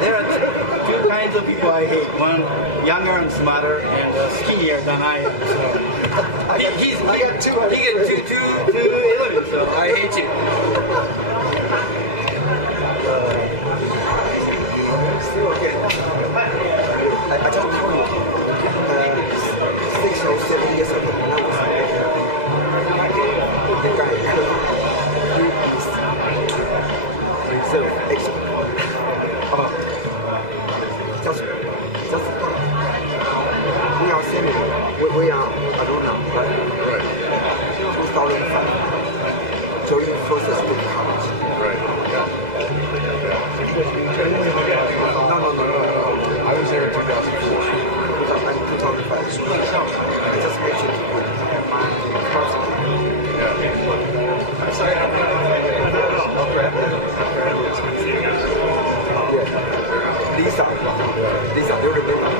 There are two kinds of people I hate. One younger and smarter, and skinnier than I am. So I got two elements, so I hate you. Still okay. I just told you 6 or 7 years ago, when I was the guy who is reserve action. Just we are senior. We are alone now. Right. 2005. Joining forces to college. Right. Yeah. No. I was there in 2004. 2005. I just mentioned with Lisa, do you remember?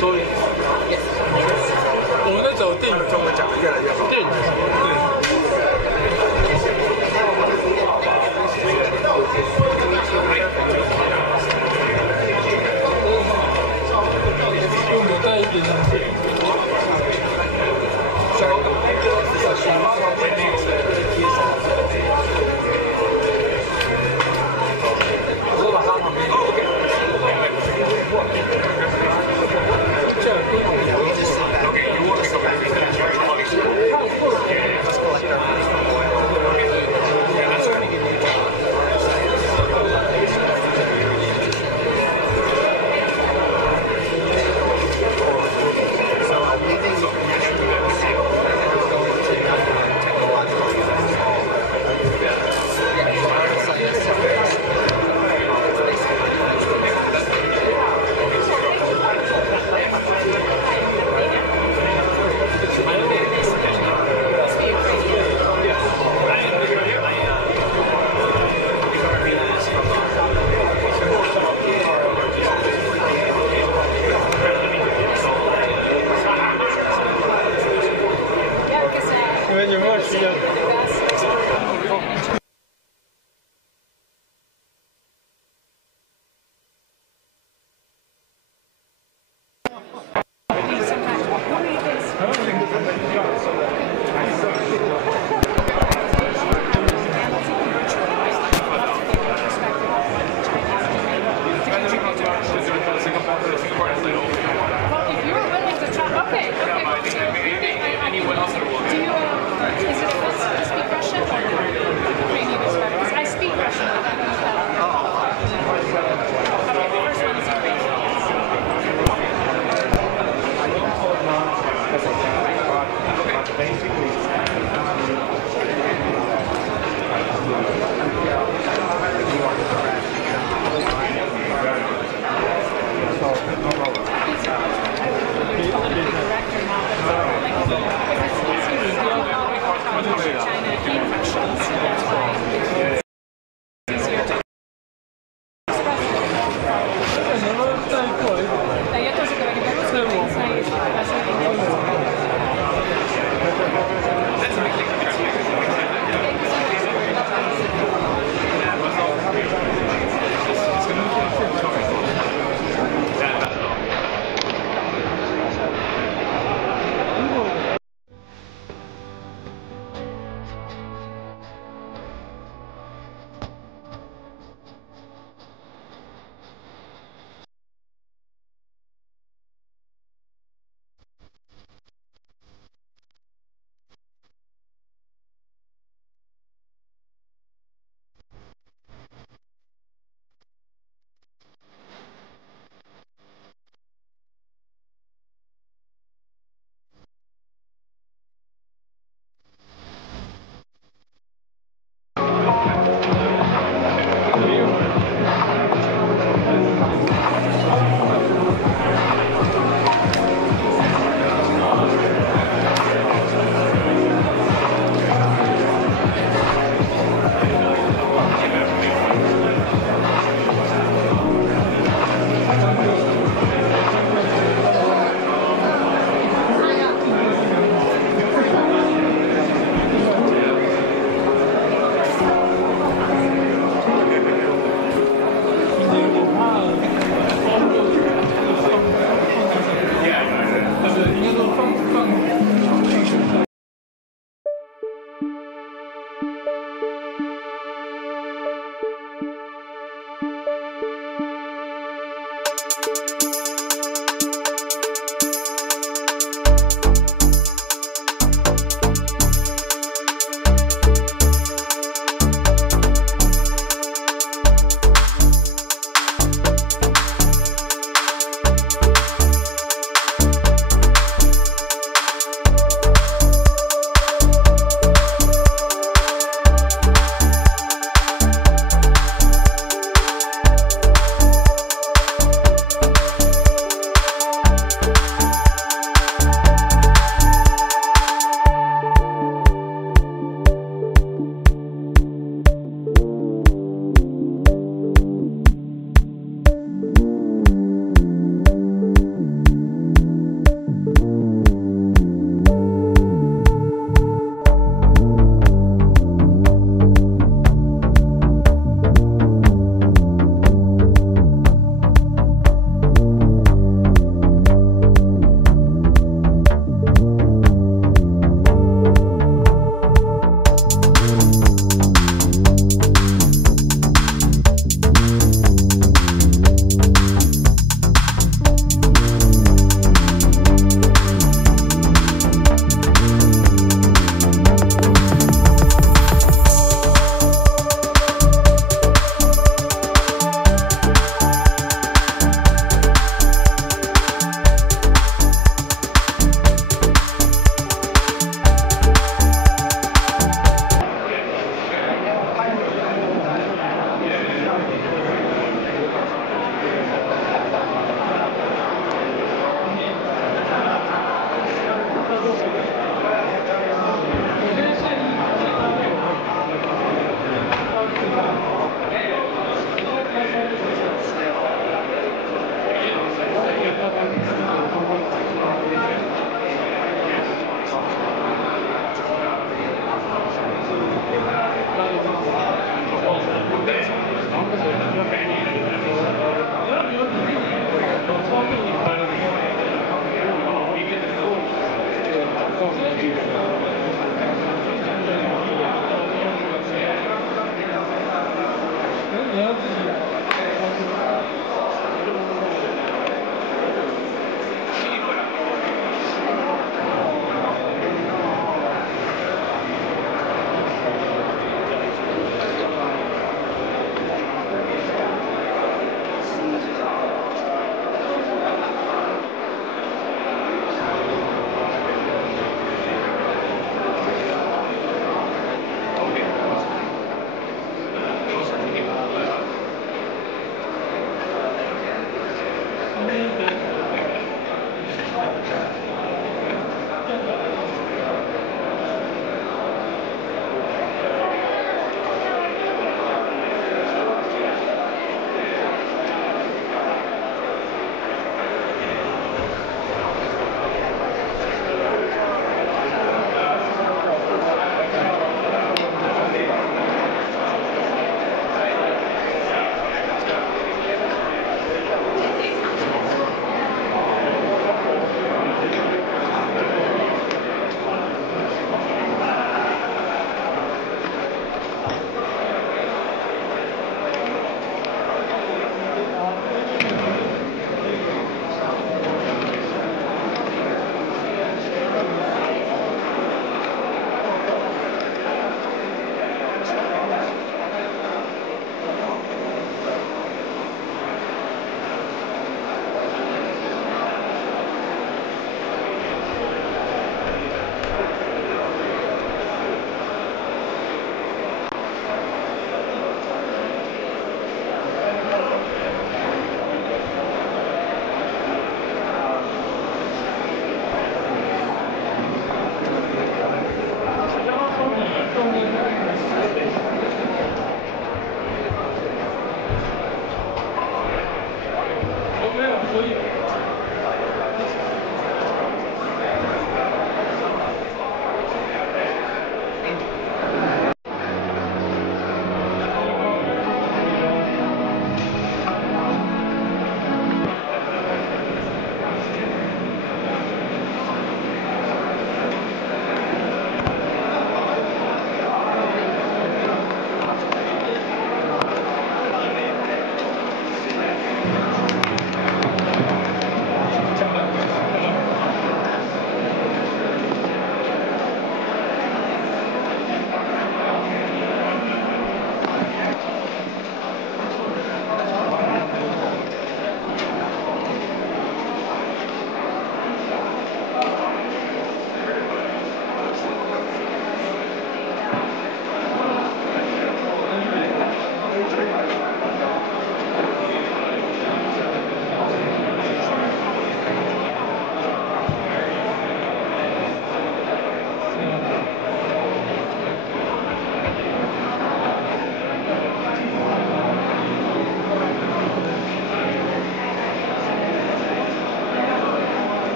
说，我们在走电影，中文讲得越来越好。电影，对。我们带一点。我把它旁边。这样。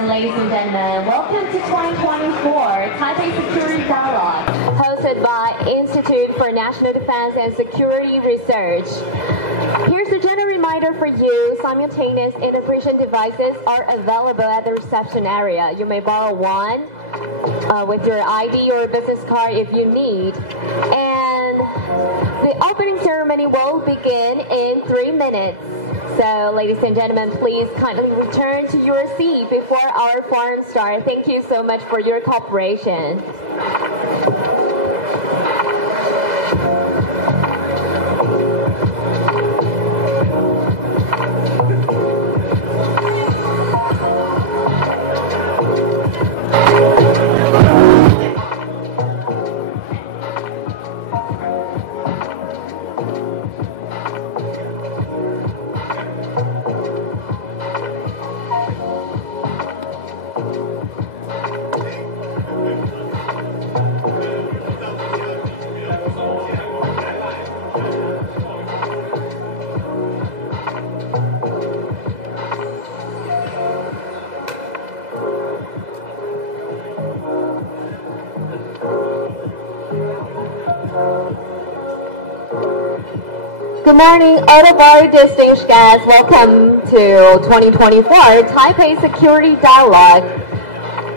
and ladies and gentlemen, welcome to 2024 Taipei Security Dialogue, hosted by Institute for National Defense and Security Research. Here's a general reminder for you, simultaneous interpretation devices are available at the reception area. You may borrow one with your ID or business card if you need. And the opening ceremony will begin in 3 minutes. So, ladies and gentlemen, please kindly return to your seat before our forum starts. Thank you so much for your cooperation. Good morning, all of our distinguished guests. Welcome to 2024 Taipei Security Dialogue.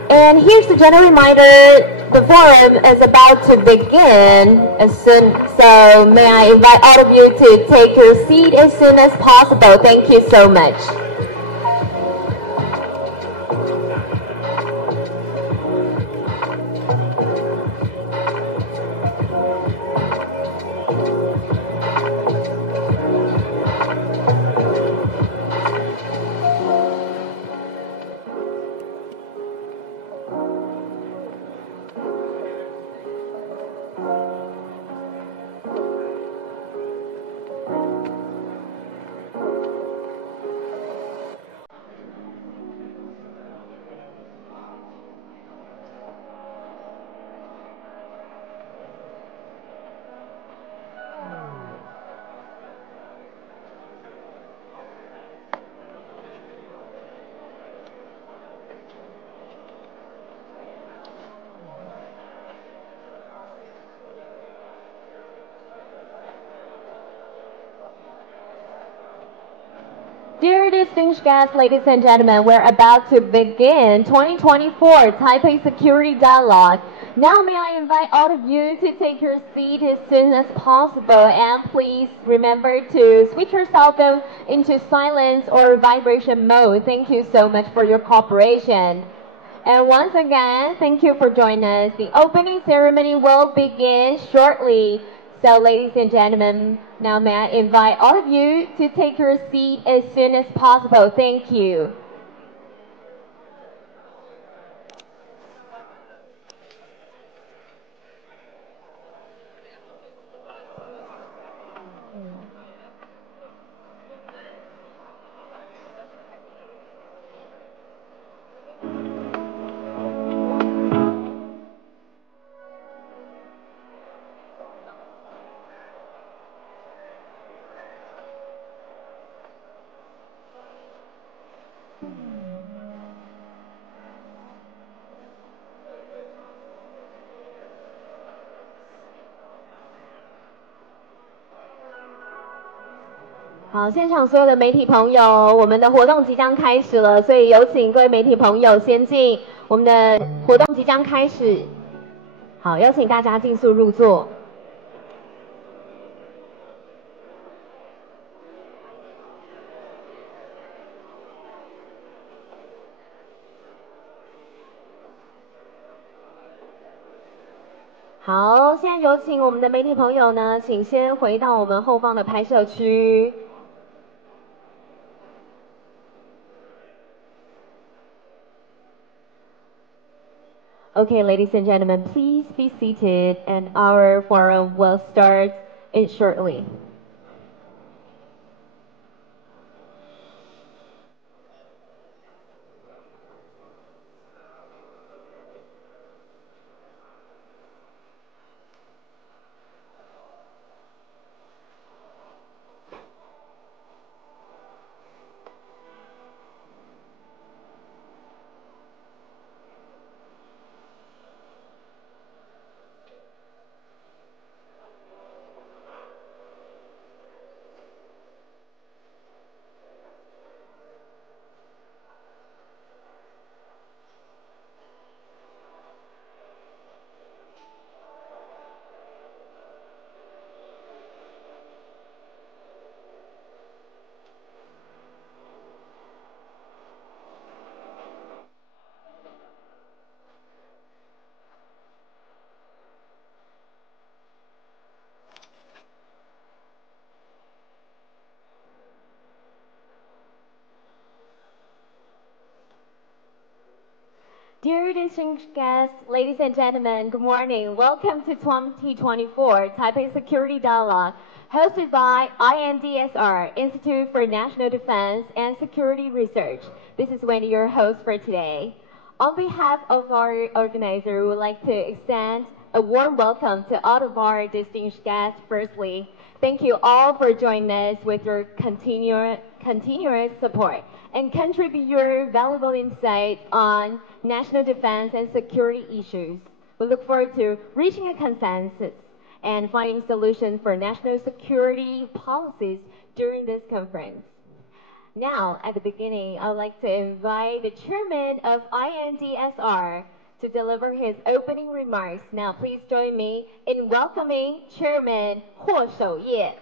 And here's the general reminder, the forum is about to begin as soon, so may I invite all of you to take your seat as soon as possible. Thank you so much. Dear distinguished guests, ladies and gentlemen, we're about to begin 2024 Taipei Security Dialogue. Now may I invite all of you to take your seat as soon as possible, and please remember to switch your cell phone into silence or vibration mode. Thank you so much for your cooperation. And once again, thank you for joining us. The opening ceremony will begin shortly. So, ladies and gentlemen, now may I invite all of you to take your seat as soon as possible. Thank you.好，现场所有的媒体朋友，我们的活动即将开始了，所以有请各位媒体朋友先进，我们的活动即将开始。好，邀请大家尽速入座。好，现在有请我们的媒体朋友呢，请先回到我们后方的拍摄区。Okay, ladies and gentlemen, please be seated, and our forum will start shortly. Dear distinguished guests, ladies and gentlemen, good morning. Welcome to 2024 Taipei Security Dialogue, hosted by INDSR, Institute for National Defense and Security Research. This is Wendy, your host for today. On behalf of our organizer, we would like to extend a warm welcome to all of our distinguished guests. Firstly, thank you all for joining us with your continuous support and contribute your valuable insight on national defense and security issues. We look forward to reaching a consensus and finding solutions for national security policies during this conference. Now, at the beginning, I would like to invite the chairman of INDSR to deliver his opening remarks. Now, please join me in welcoming Chairman Huo Shouye.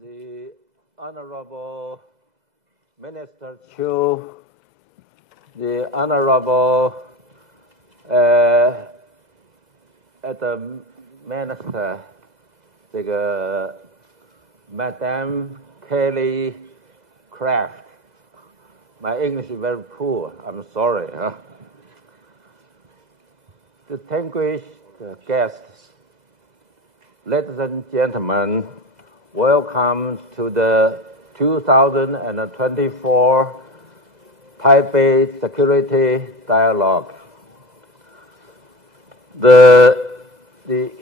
The Honorable Minister Chu, the Honorable Minister, Madame Kelly Craft. My English is very poor, I'm sorry. Distinguished guests, ladies and gentlemen, welcome to the 2024 Taipei Security Dialogue. The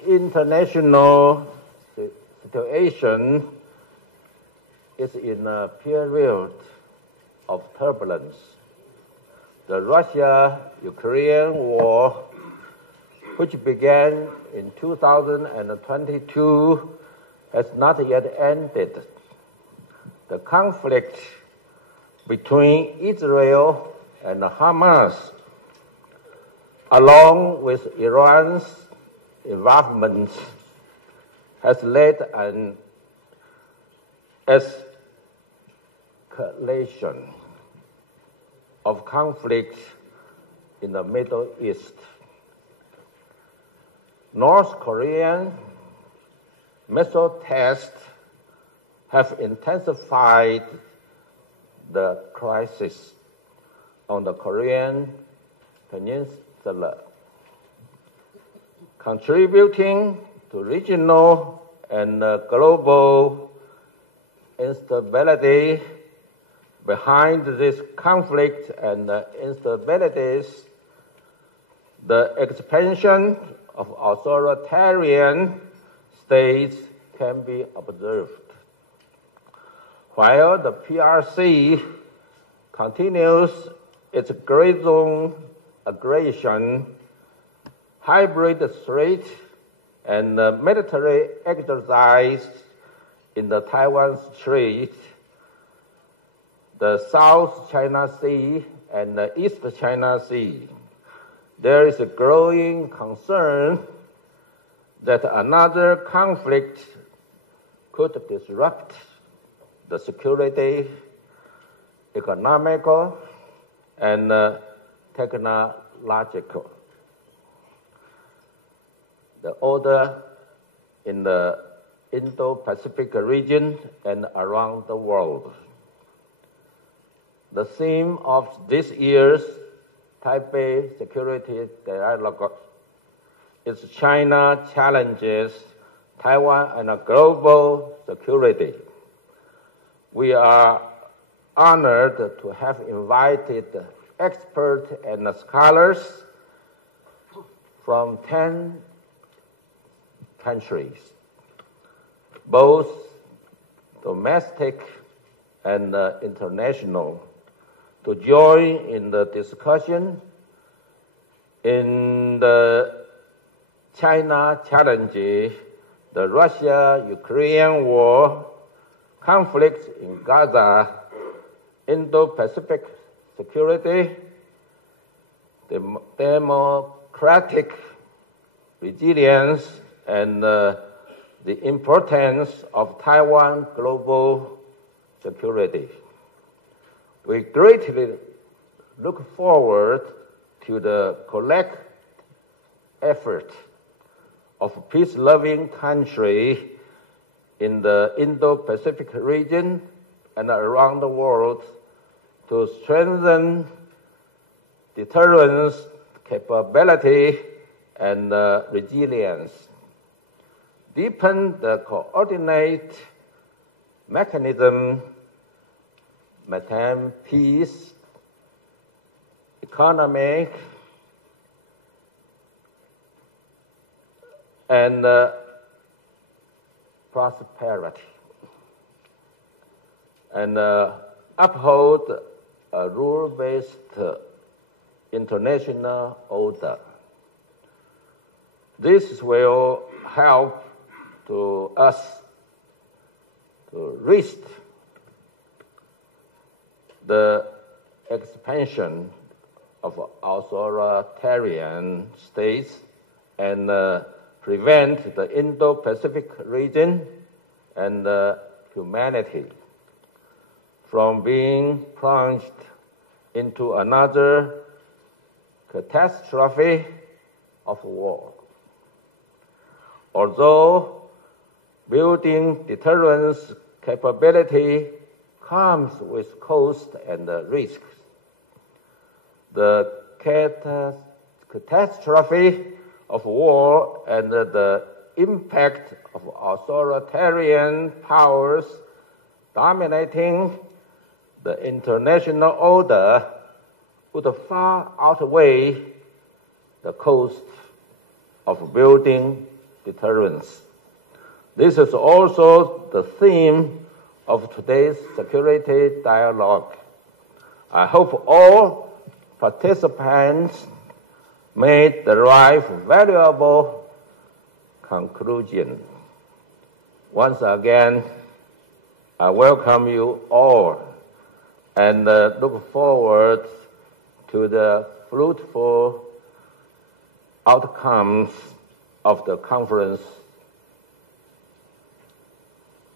international situation is in a period of turbulence. The Russia-Ukraine war, which began in 2022, has not yet ended. The conflict between Israel and Hamas, along with Iran's involvement, has led an escalation of conflict in the Middle East. North Korean missile tests have intensified the crisis on the Korean Peninsula, contributing to regional and global instability. Behind this conflict and instabilities, the expansion of authoritarian states can be observed. While the PRC continues its gray zone aggression, hybrid threat, and military exercise in the Taiwan Strait, the South China Sea, and the East China Sea, there is a growing concern that another conflict could disrupt the security, economical, and technological. The order in the Indo-Pacific region and around the world. The theme of this year's Taipei Security Dialogue is China challenges Taiwan and global security. We are honored to have invited experts and scholars from 10 countries, both domestic and international, to join in the discussion in the China challenges the Russia-Ukraine war, conflicts in Gaza, Indo-Pacific security, democratic resilience, and the importance of Taiwan global security. We greatly look forward to the collective effort of peace-loving countries in the Indo-Pacific region and around the world to strengthen deterrence capability and resilience, deepen the coordinate mechanism, maintain peace, economic, and prosperity, and uphold a rule-based international order. This will help to us to resist the expansion of authoritarian states and prevent the Indo-Pacific region and humanity from being plunged into another catastrophe of war. Although building deterrence capability comes with cost and risks, the catastrophe of war and the impact of authoritarian powers dominating the international order would far outweigh the cost of building deterrence. This is also the theme of today's security dialogue. I hope all participants may derive valuable conclusion. Once again, I welcome you all and look forward to the fruitful outcomes of the conference.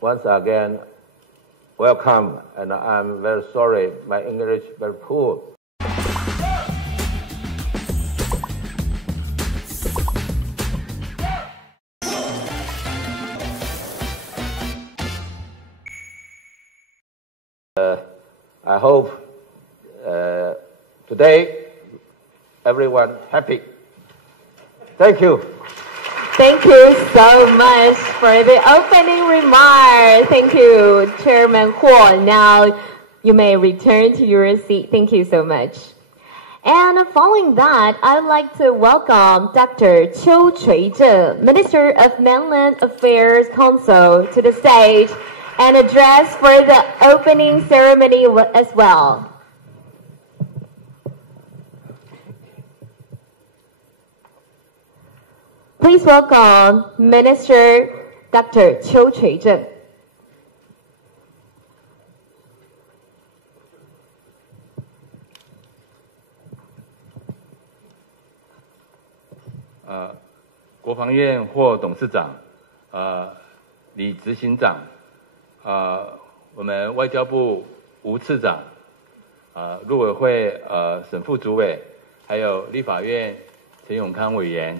Once again, welcome, and I'm very sorry, my English is very poor. I hope today everyone happy. Thank you. Thank you so much for the opening remarks. Thank you, Chairman Huo. Now you may return to your seat. Thank you so much. And following that, I'd like to welcome Dr. Qiu Chuizheng, Minister of Mainland Affairs Council, to the stage and address for the opening ceremony as well. Please welcome Minister Dr. Qiu Chuizheng. Uh, 国防院或董事长，李执行长，我们外交部吴次长，陆委会沈副主委，还有立法院陈永康委员。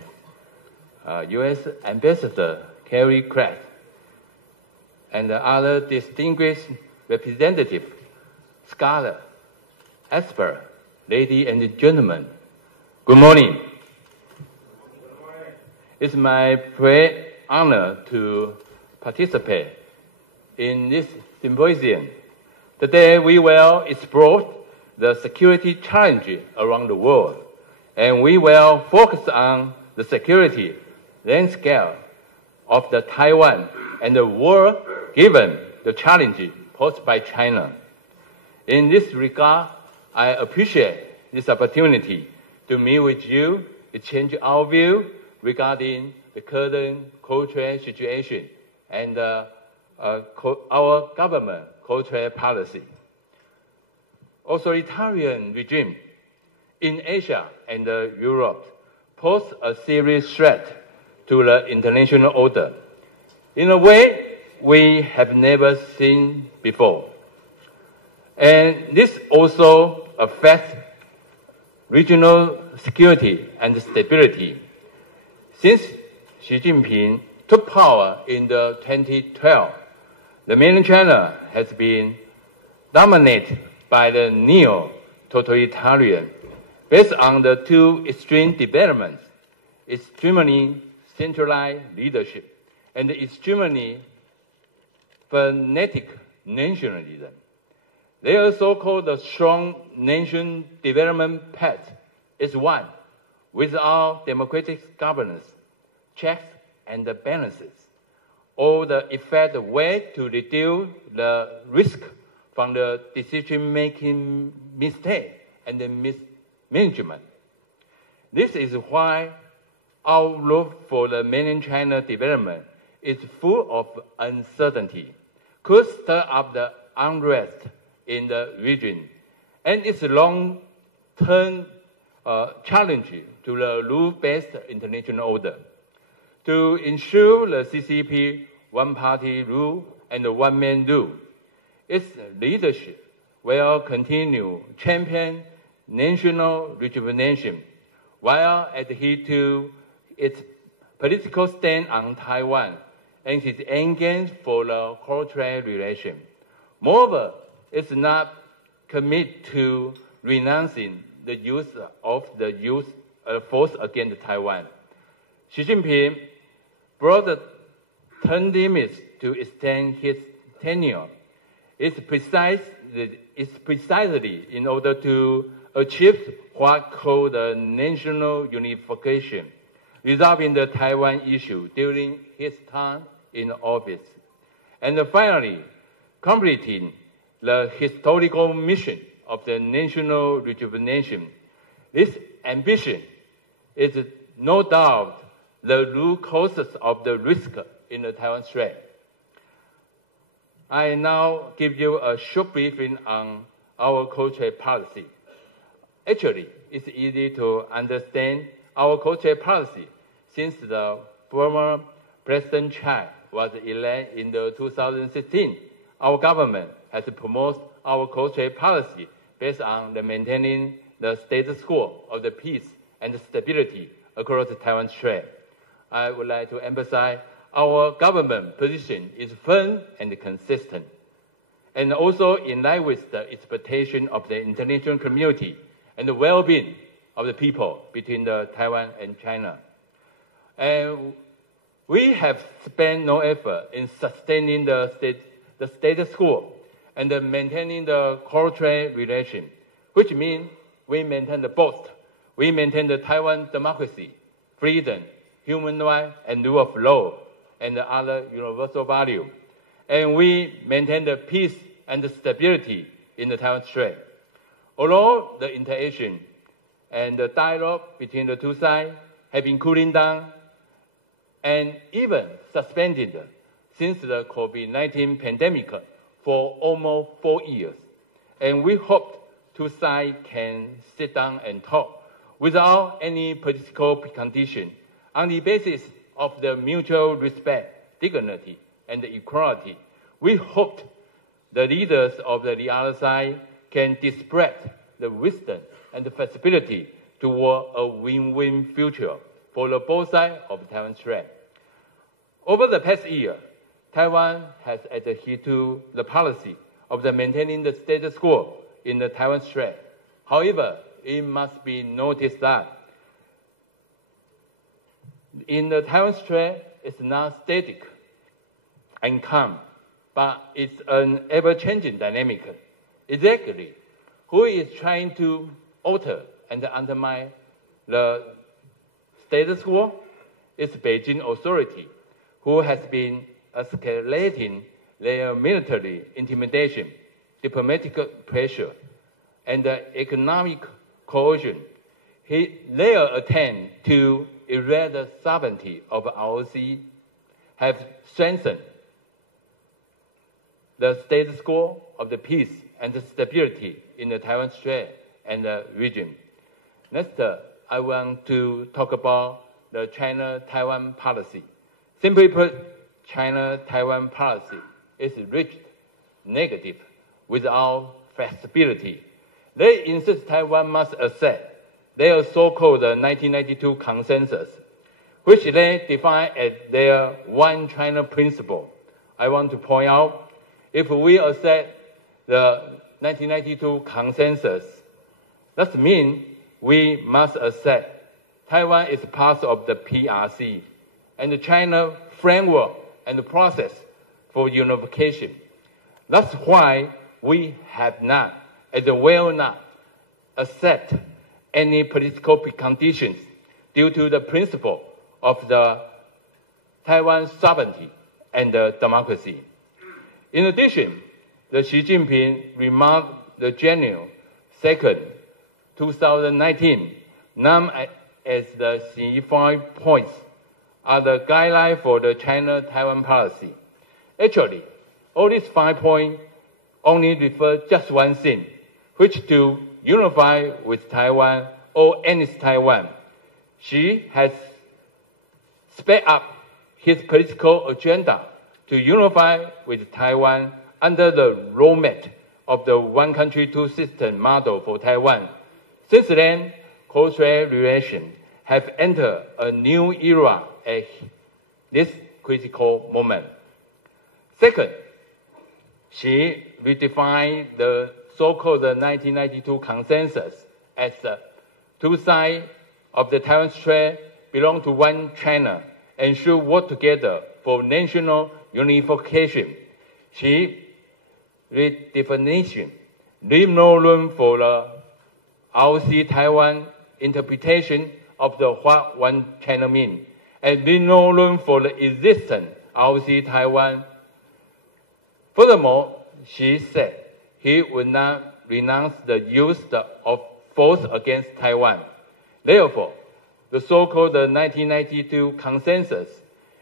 U.S. Ambassador Kerry Craig, and other distinguished representatives, scholars, experts, ladies and gentlemen, good morning. Good morning. It's my great honor to participate in this symposium. Today we will explore the security challenge around the world, and we will focus on the security landscape of the Taiwan and the world given the challenge posed by China. In this regard, I appreciate this opportunity to meet with you, exchange our view, regarding the current cultural situation and our government cultural policy. Authoritarian regime in Asia and Europe pose a serious threat to the international order in a way we have never seen before. And this also affects regional security and stability. Since Xi Jinping took power in 2012, the mainland China has been dominated by the neo-totalitarian based on the two extreme developments, extremely centralized leadership and extremely fanatic nationalism. They also call the strong nation development path is one without democratic governance, checks and balances, or the effective way to reduce the risk from the decision-making mistake and the mismanagement. This is why our outlook for the mainland China development is full of uncertainty, could stir up the unrest in the region, and its long-term challenge to the rule-based international order. To ensure the CCP one-party rule and the one-man rule, its leadership will continue champion national rejuvenation while adhering to its political stand on Taiwan and its engagement for the cultural relation. Moreover, it's not committed to renouncing the use of the force against Taiwan. Xi Jinping brought the term limits to extend his tenure. It's precisely in order to achieve what called the national unification, resolving the Taiwan issue during his time in office. And finally, completing the historical mission of the national rejuvenation. This ambition is no doubt the root causes of the risk in the Taiwan Strait. I now give you a short briefing on our cultural policy. Actually, it's easy to understand our cultural policy since the former President Chai was elected in 2016. Our government has promoted our cultural policy based on the maintaining the status quo of the peace and stability across the Taiwan Strait. I would like to emphasize our government position is firm and consistent, and also in line with the expectation of the international community and the well-being of the people between Taiwan and China. And we have spent no effort in sustaining the status quo and maintaining the cultural relation, which means we maintain both. We maintain the Taiwan democracy, freedom, human rights, and rule of law, and other universal values. And we maintain the peace and the stability in the Taiwan Strait. Although the interaction and the dialogue between the two sides have been cooling down and even suspended since the COVID-19 pandemic for almost 4 years. And we hope two sides can sit down and talk without any political precondition on the basis of the mutual respect, dignity, and equality. We hope the leaders of the other side can display the wisdom and the flexibility toward a win-win future for the both sides of the Taiwan Strait. Over the past year, Taiwan has adhered to the policy of maintaining the status quo in the Taiwan Strait. However, it must be noticed that in the Taiwan Strait, it's not static and calm, but it's an ever-changing dynamic. Exactly, who is trying to alter and undermine the status quo? It's Beijing authority, who has been escalating their military intimidation, diplomatic pressure, and economic coercion. Their attempt to erect the sovereignty of ROC have strengthened the status quo of the peace and the stability in the Taiwan Strait and the region. Next, I want to talk about the China-Taiwan policy. Simply put, China-Taiwan policy is rigid, negative, without flexibility. They insist Taiwan must accept their so-called 1992 consensus, which they define as their one China principle. I want to point out, if we accept the 1992 consensus, that means we must accept Taiwan is part of the PRC and the China framework and the process for unification. That's why we have not, and will not, accept any political preconditions due to the principle of the Taiwan sovereignty and democracy. In addition, the Xi Jinping remarked the January 2nd, 2019, known as the Xi 5 points, are the guideline for the China-Taiwan policy. Actually, all these 5 points only refer just one thing, which to unify with Taiwan or annexed Taiwan. Xi has sped up his political agenda to unify with Taiwan under the roadmap of the one country, two system model for Taiwan. Since then, cross-strait relations have entered a new era at this critical moment. Second, Xi redefined the so-called 1992 consensus as two sides of the Taiwan Strait belong to one China and should work together for national unification. Xi redefinition leave no room for the ROC Taiwan interpretation of the what one China means, and leave no room for the existing ROC Taiwan. Furthermore, Xi said he would not renounce the use of force against Taiwan. Therefore, the so-called 1992 consensus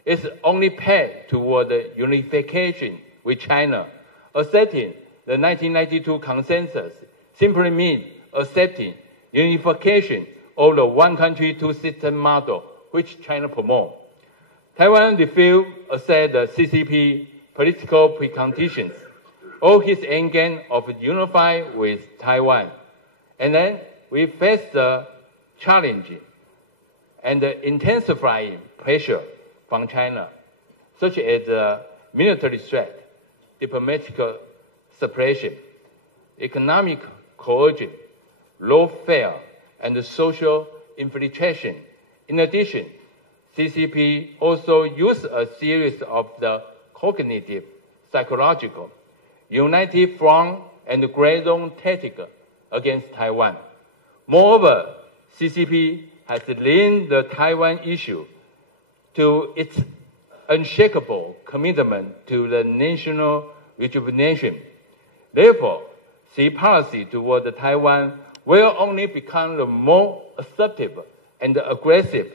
is only path toward the unification with China. Accepting the 1992 consensus simply means accepting unification of the one country, two system model which China promotes. Taiwan refused to accept the CCP political preconditions or his endgame of unifying with Taiwan. And then we face the challenge and the intensifying pressure from China, such as military threat, diplomatic suppression, economic coercion, lawfare, and social infiltration. In addition, CCP also used a series of the cognitive, psychological, united front and gray zone tactics against Taiwan. Moreover, CCP has linked the Taiwan issue to its unshakable commitment to the national rejuvenation. Therefore, Xi policy toward Taiwan will only become more assertive and aggressive.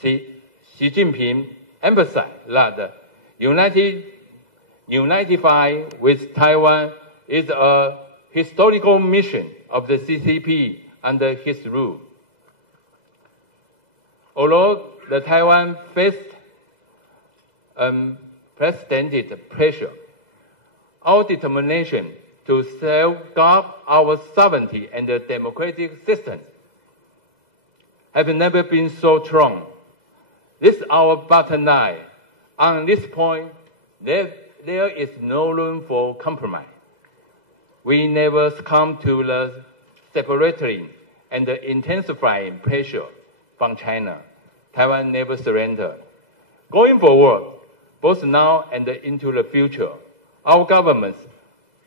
Xi Jinping emphasized that unify with Taiwan is a historical mission of the CCP under his rule. Although the Taiwan faced unprecedented pressure, our determination to safeguard our sovereignty and the democratic system have never been so strong. This is our bottom line. On this point, there is no room for compromise. We never succumb to the separatory and the intensifying pressure from China. Taiwan never surrendered. Going forward, both now and into the future, our government's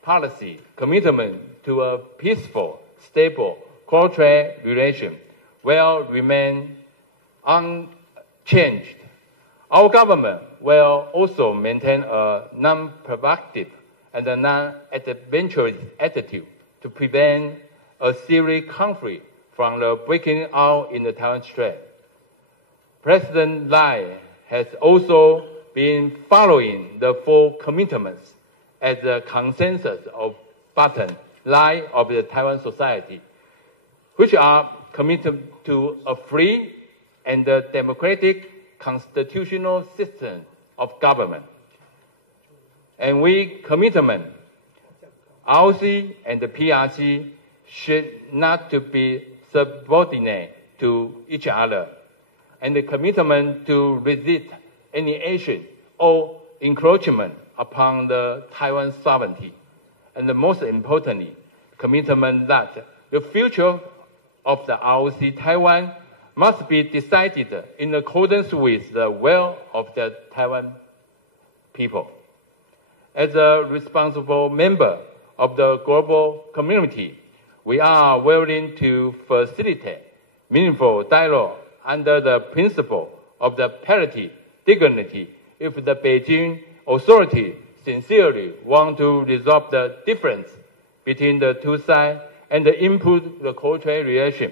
policy commitment to a peaceful, stable, cross-strait relation will remain unchanged. Our government will also maintain a non-provocative and a non-adventurous attitude to prevent a serious conflict from the breaking out in the Taiwan Strait. President Lai has also been following the 4 commitments as the consensus of bottom line of the Taiwan society, which are committed to a free and democratic constitutional system of government. And we commitment, ROC and the PRC should not to be subordinate to each other, and the commitment to resist any action or encroachment upon the Taiwan sovereignty. And most importantly, commitment that the future of the ROC Taiwan must be decided in accordance with the will of the Taiwan people. As a responsible member of the global community, we are willing to facilitate meaningful dialogue under the principle of the parity, dignity, if the Beijing authority sincerely want to resolve the difference between the two sides and improve the cultural relation.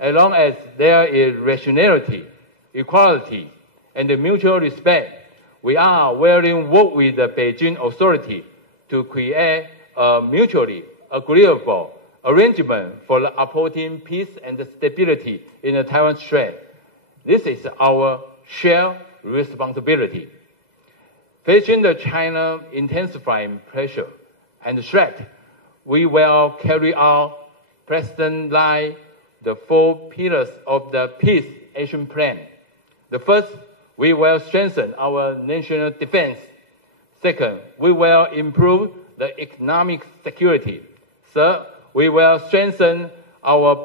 As long as there is rationality, equality, and mutual respect, we are willing to work with the Beijing authority to create a mutually agreeable arrangement for upholding peace and stability in the Taiwan Strait. This is our shared responsibility. Facing the China intensifying pressure and threat, we will carry out President Lai the 4 pillars of the Peace Action Plan. The first, we will strengthen our national defense. Second, we will improve the economic security. Third, we will strengthen our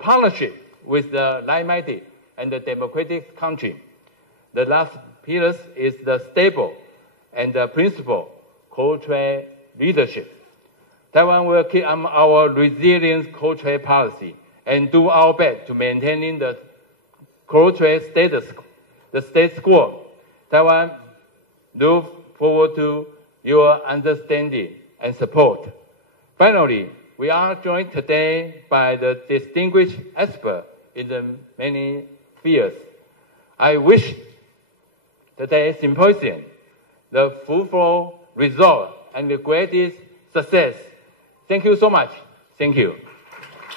partnership with the like-minded and the democratic country. The last pillar is the stable and the principled cultural leadership. Taiwan will keep on our resilient cultural policy and do our best to maintaining the cultural status quo. Taiwan look forward to your understanding and support. Finally, we are joined today by the distinguished experts in the many fields. I wish today's symposium the fruitful result and the greatest success. Thank you so much. Thank you.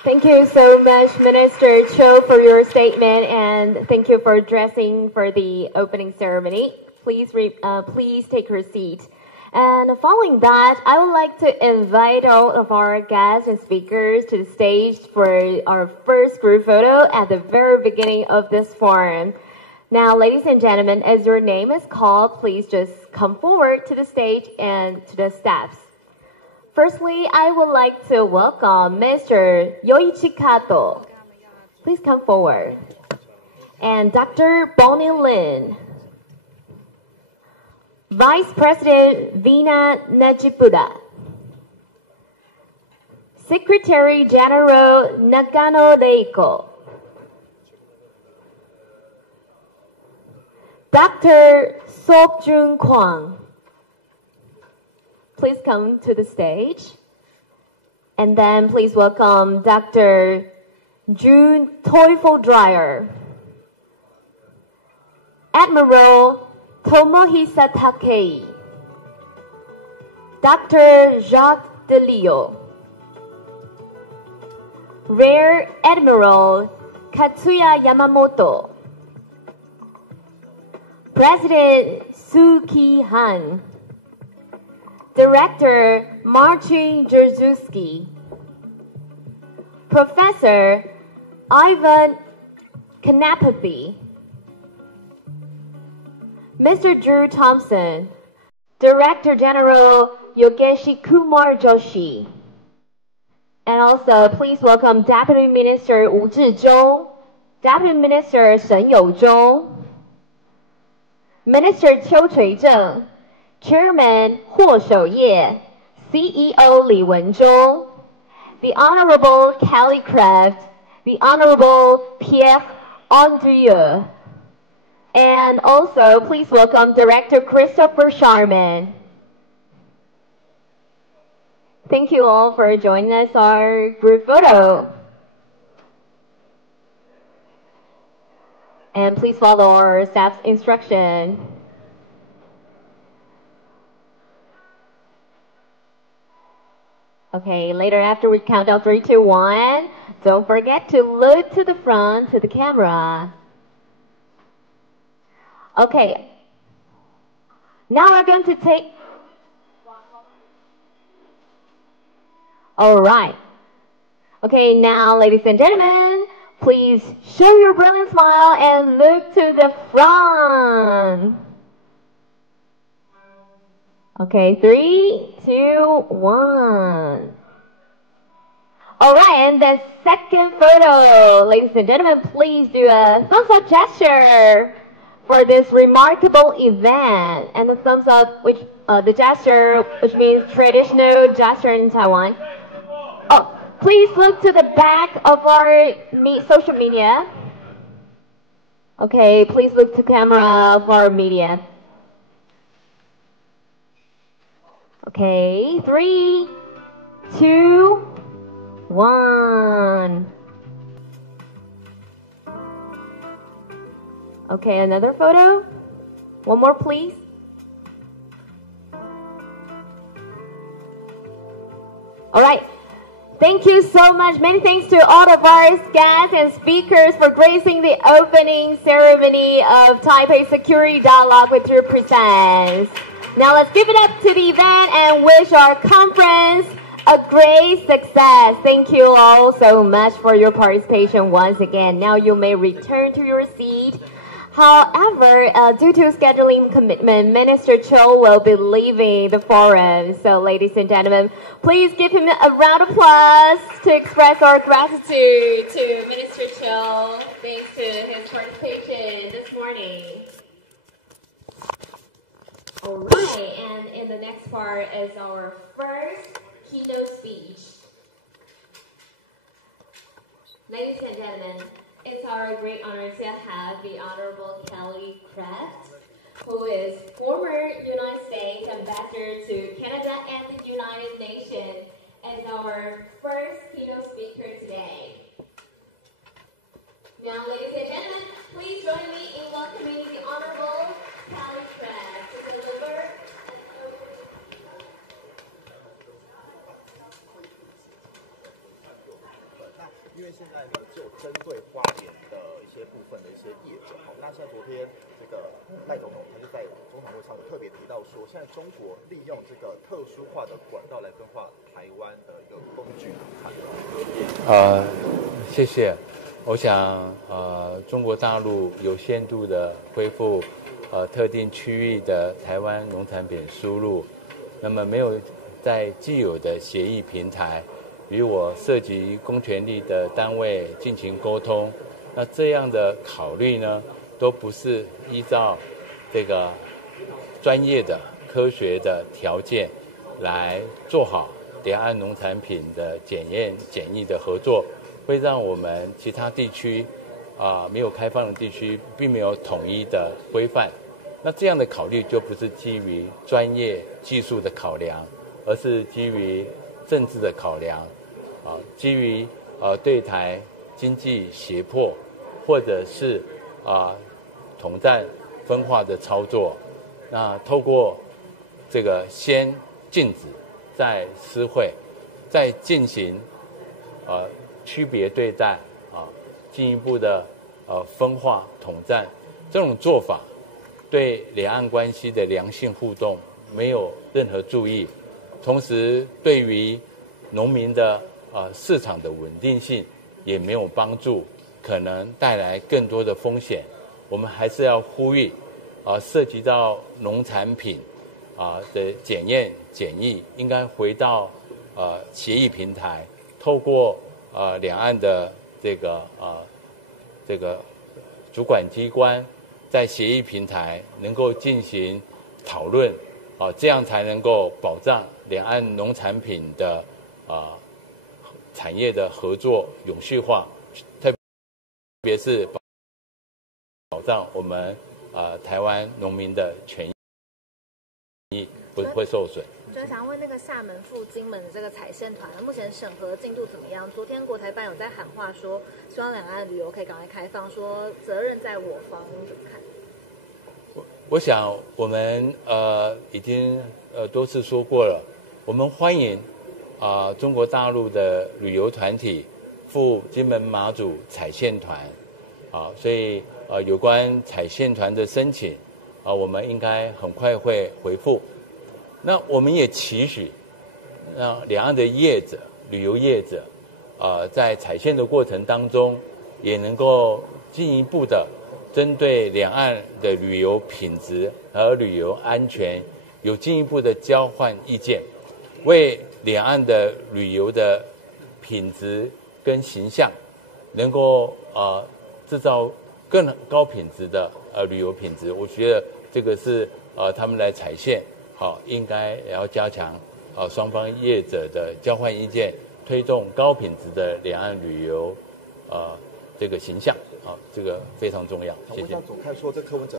Thank you so much, Minister Cho, for your statement, and thank you for addressing for the opening ceremony. Please take your seat. And following that, I would like to invite all of our guests and speakers to the stage for our first group photo at the very beginning of this forum. Now, ladies and gentlemen, as your name is called, please just come forward to the stage and to the steps. Firstly, I would like to welcome Mr. Yoichi Kato. Please come forward. And Dr. Bonnie Lin. Vice President Vina Najipuda. Secretary General Nagano Reiko. Dr. Sok-jun Kwang. Please come to the stage. And then please welcome Dr. June Teufel-Dreyer. Admiral Tomohisa Takei. Dr. Jacques Delio. Rear Admiral Katsuya Yamamoto. President Suu Kyi-han. Director Marcin Jerzewski. Professor Ivan Kanapathy. Mr. Drew Thompson. Director General Yogeshi Kumar Joshi. And also, please welcome Deputy Minister Wu Zhizhou, Deputy Minister Shen Youzhou, Minister Qiu Cui-zheng, Chairman Huo Shouye, CEO Li Wenzhou, the Honorable Kelly Craft, the Honorable Pierre Andrieux, and also please welcome Director Christopher Sharman. Thank you all for joining us our group photo. And please follow our staff's instruction. Okay, later after we count down 3, 2, 1, don't forget to look to the front, to the camera. Okay, now we're going to take... All right. Okay, now, ladies and gentlemen, please show your brilliant smile and look to the front. Okay, 3, 2, 1. All right, and the second photo, ladies and gentlemen, please do a thumbs up gesture for this remarkable event. And the thumbs up, which the gesture, which means traditional gesture in Taiwan. Oh, please look to the back of our social media. Okay, please look to camera for our media. Okay, 3, 2, 1. Okay, another photo. One more, please. All right. Thank you so much. Many thanks to all of our guests and speakers for gracing the opening ceremony of Taipei Security Dialogue with your presence. Now let's give it up to the event and wish our conference a great success. Thank you all so much for your participation once again. Now you may return to your seat. However, due to scheduling commitment, Minister Cho will be leaving the forum. So, ladies and gentlemen, please give him a round of applause to express our gratitude to Minister Cho. Thanks to his participation this morning. All right, and in the next part is our first keynote speech. Ladies and gentlemen, it's our great honor to have the Honorable Kelly Craft, who is former United States Ambassador to Canada and the United Nations, as our first keynote speaker today. Now, ladies and gentlemen, please join me in welcoming the Honorable Kelly Craft to deliver an因为现在呢，只有针对花莲的一些部分的一些业者，好，那像昨天这个赖总统他就在中常会上特别提到说，现在中国利用这个特殊化的管道来分化台湾的一个工具来看。谢谢。我想中国大陆有限度的恢复特定区域的台湾农产品输入，那么没有在既有的协议平台与我涉及公权力的单位进行沟通，那这样的考虑呢，都不是依照这个专业的科学的条件来做好两岸农产品的检验检疫的合作，会让我们其他地区没有开放的地区并没有统一的规范。那这样的考虑就不是基于专业技术的考量，而是基于政治的考量，基于对台经济胁迫，或者是统战分化的操作。那透过这个先禁止，再施惠，再进行区别对待进一步的分化统战，这种做法对两岸关系的良性互动没有任何注意，同时对于农民的市场的稳定性也没有帮助，可能带来更多的风险。我们还是要呼吁涉及到农产品的检验检疫应该回到协议平台，透过两岸的这个主管机关在协议平台能够进行讨论，这样才能够保障两岸农产品的产业的合作永续化，特别是保障我们台湾农民的权益。不会受损。就想问那个厦门赴金门的这个采线团，目前审核进度怎么样？昨天国台办有在喊话说，希望两岸旅游可以赶快开放，说责任在我方，你怎么看？我想我们已经多次说过了，我们欢迎中国大陆的旅游团体赴金门马祖采线团，所以有关采线团的申请我们应该很快会回复。那我们也期许让两岸的业者、旅游业者在采线的过程当中，也能够进一步的针对两岸的旅游品质和旅游安全有进一步的交换意见，为两岸的旅游的品质跟形象能够制造更高品质的旅游品质。我觉得这个是他们来采线应该也要加强双方业者的交换意见，推动高品质的两岸旅游这个形象这个非常重要。谢谢。总看说这柯文哲